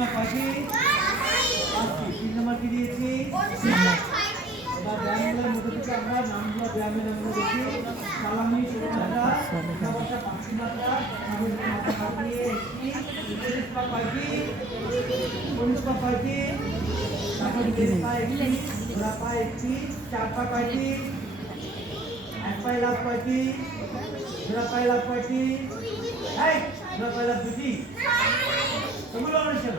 প্রতিমা কয়টি? 5টি। 3 নম্বর কি দিয়েছি? এবার ব্যায়ামগুলোর মধ্যে থেকে আমরা নামগুলো ব্যায়ামের নামগুলো দেখি। সালামি, শুভযাত্রা, উঠাবসা, পাশ্চিমাত্রা, সামুদ্রিক মাথা কাটিয়ে একটি, পুলিশ পা কয়টি? পুলিশ পা কয়টি? তারপর বেশ পা একটি, ঘোড়া পা একটি, 4 পা কয়টি? 1 পায়ে লাভ কয়টি? ঘোড়া পায়ে লাভ কয়টি? এই ঘোড়া পায়ে লাভ দুটি। এগুলো অনুসার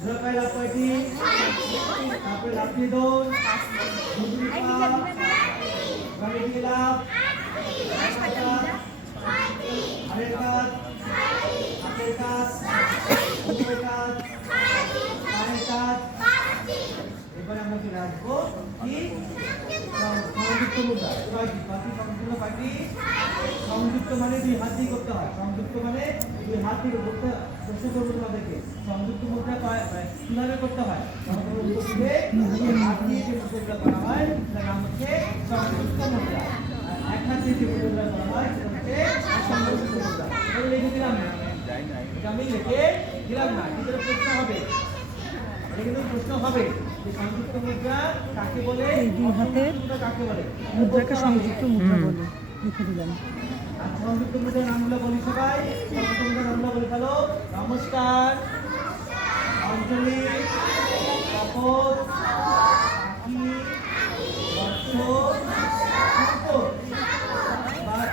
ঘোড়া পায়ে লাভ কয়টি? তারপরে লাফিয়ে দৌড়, ঘুগনি পা, গাড়ি দিয়ে লাভ, হাড়ের কাজ, হাতের কাজ, মুখের কাজ, পায়ের কাজ। এবারে আমরা কি রাখবো? কি সংযুক্ত মুদ্রা কয়টি? বাকি সংযুক্ত কয়টি? সংযুক্ত মানে 2 হাত দিয়ে করতে হয়। সংযুক্ত মানে 2 হাত দিয়ে করতে। প্রশ্ন করবো তোমাদেরকে সংযুক্ত মুদ্রা কিভাবে করতে হয়? হাত দিয়ে যে মুদ্রা করা হয় তার নাম হচ্ছে সংযুক্ত মুদ্রা। আর 1 হাত দিয়ে যে মুদ্রা করা হয় সেটা হচ্ছে সংযুক্ত মুদ্রা। এটা লিখে দিলাম না, এটা আমি লিখে দিলাম না, ভিতরে প্রশ্ন হবে। এটা কিন্তু প্রশ্ন হবে যে সংযুক্ত মুদ্রা কাকে বলে, এই 2 হাতের কাকে বলে? মুদ্রাকে সংযুক্ত মুদ্রা বলে। লিখে দিলাম। আর সংযুক্ত মুদ্রার নামগুলো বলি সবাই। সংযুক্ত মুদ্রার নামগুলো বলে ফেলো। নমস্কার, অঞ্জলি, শপথ, পাখি, বর্ষ, পুষ্প।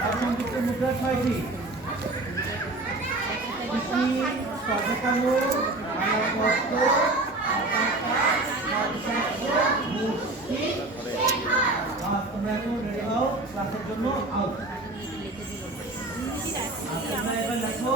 আর সংযুক্ত মুদ্রা 6টি। কৃষি, স্পর্শকানু, আলাপস্ত, তোমরা এখন রেডি হও ক্লাসের জন্য আউট। তোমরা এবার লেখো